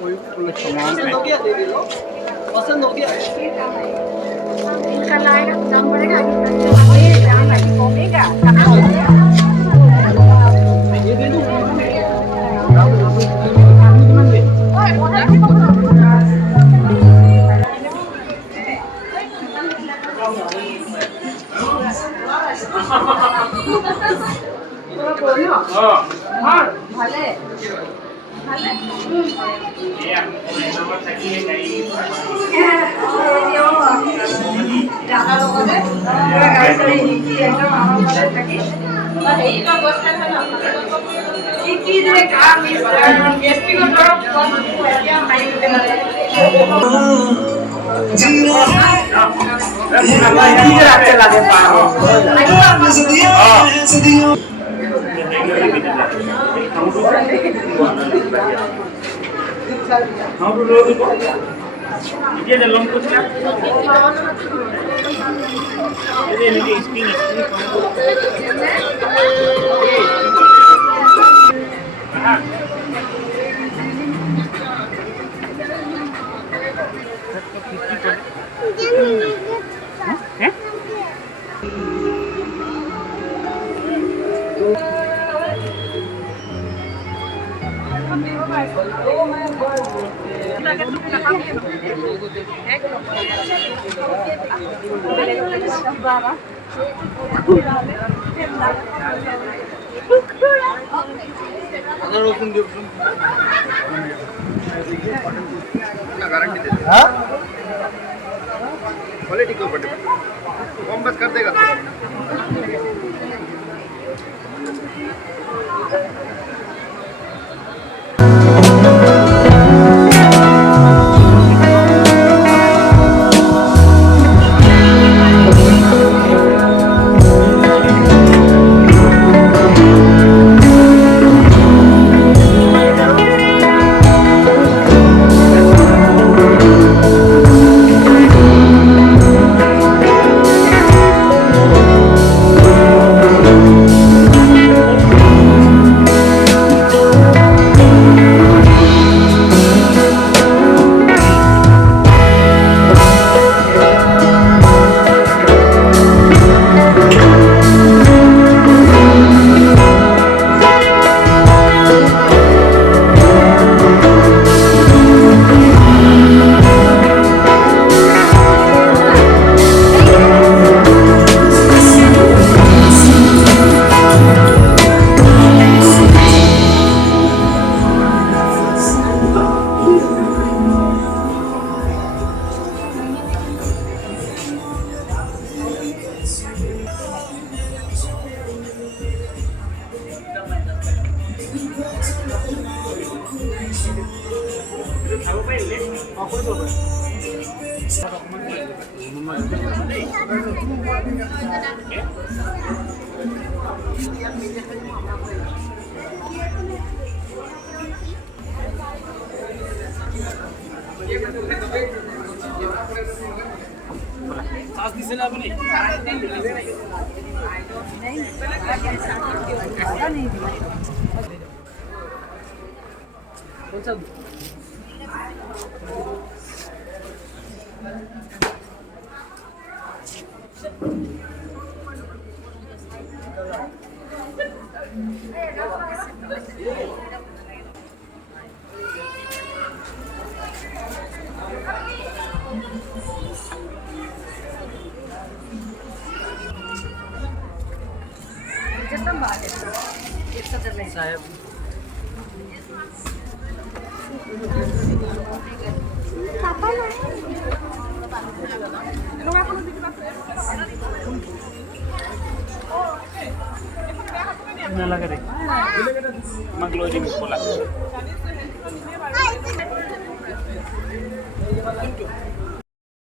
कोई पुलिस सामान है पसंद हो गया इनका लाएगा दाम बढ़ेगा ये दाम अभी कमेगा ये दे दूं ভালে ভালে টাকা লোকতে পুরো গাড়ি করে নিচে একদম আমার ঘরে থাকি এইটা বসতে হয় না কি রে কাম মিস্টার এসপি को करो कौन क्या खाई दे गारंटी देते हैं क्वालिटी के ऊपर कम बस कर देगा सास दिसे ना अपनी कौन सा साहब लगा रे मगलो जी बोला